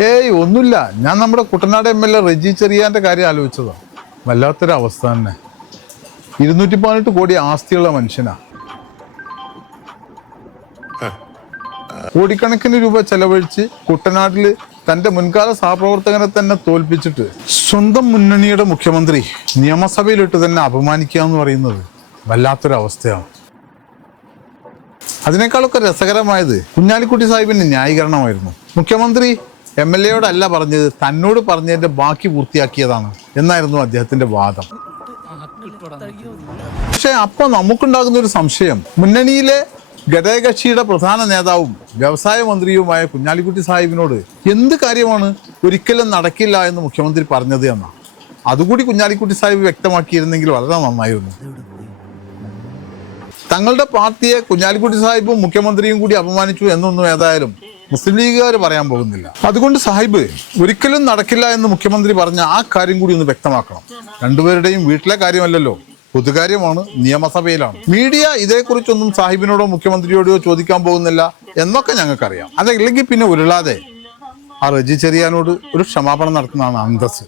ഏയ് ഒന്നുമില്ല, ഞാൻ നമ്മുടെ കുട്ടനാട് MLA റെജി ചെറിയാന്റെ കാര്യം ആലോചിച്ചതാ. വല്ലാത്തൊരു അവസ്ഥ തന്നെ. 218 കോടി ആസ്തിയുള്ള മനുഷ്യനാ. കോടിക്കണക്കിന് രൂപ ചെലവഴിച്ച് കുട്ടനാട്ടില് തന്റെ മുൻകാല സഹപ്രവർത്തകനെ തന്നെ തോൽപ്പിച്ചിട്ട് സ്വന്തം മുന്നണിയുടെ മുഖ്യമന്ത്രി നിയമസഭയിലിട്ട് തന്നെ അപമാനിക്കുക എന്ന് പറയുന്നത് വല്ലാത്തൊരു അവസ്ഥയാണ്. അതിനേക്കാളൊക്കെ രസകരമായത് കുഞ്ഞാലിക്കുട്ടി സാഹിബിന്റെ ന്യായീകരണമായിരുന്നു. മുഖ്യമന്ത്രി MLA പറഞ്ഞത്, തന്നോട് പറഞ്ഞതിന്റെ ബാക്കി പൂർത്തിയാക്കിയതാണ് എന്നായിരുന്നു അദ്ദേഹത്തിന്റെ വാദം. പക്ഷെ അപ്പൊ നമുക്കുണ്ടാകുന്ന ഒരു സംശയം, മുന്നണിയിലെ ഘടകകക്ഷിയുടെ പ്രധാന നേതാവും വ്യവസായ മന്ത്രിയുമായ കുഞ്ഞാലിക്കുട്ടി സാഹിബിനോട് എന്ത് കാര്യമാണ് ഒരിക്കലും നടക്കില്ല എന്ന് മുഖ്യമന്ത്രി പറഞ്ഞത് എന്നാ. അതുകൂടി കുഞ്ഞാലിക്കുട്ടി സാഹിബ് വ്യക്തമാക്കിയിരുന്നെങ്കിൽ വളരെ നന്നായിരുന്നു. തങ്ങളുടെ പാർട്ടിയെ കുഞ്ഞാലിക്കുട്ടി സാഹിബും മുഖ്യമന്ത്രിയും കൂടി അപമാനിച്ചു എന്നൊന്നും ഏതായാലും മുസ്ലിം ലീഗുകാർ പറയാൻ പോകുന്നില്ല. അതുകൊണ്ട് സാഹിബ് ഒരിക്കലും നടക്കില്ല എന്ന് മുഖ്യമന്ത്രി പറഞ്ഞ ആ കാര്യം കൂടി ഒന്ന് വ്യക്തമാക്കണം. രണ്ടുപേരുടെയും വീട്ടിലെ കാര്യമല്ലല്ലോ, പൊതുകാര്യമാണ്, നിയമസഭയിലാണ്. മീഡിയ ഇതേക്കുറിച്ചൊന്നും സാഹിബിനോടോ മുഖ്യമന്ത്രിയോടോ ചോദിക്കാൻ പോകുന്നില്ല എന്നൊക്കെ ഞങ്ങൾക്കറിയാം. അതല്ലെങ്കിൽ പിന്നെ ഉരുളാതെ ആ റെജി ചെറിയാനോട് ഒരു ക്ഷമാപണം നടത്തുന്നതാണ് അന്തസ്.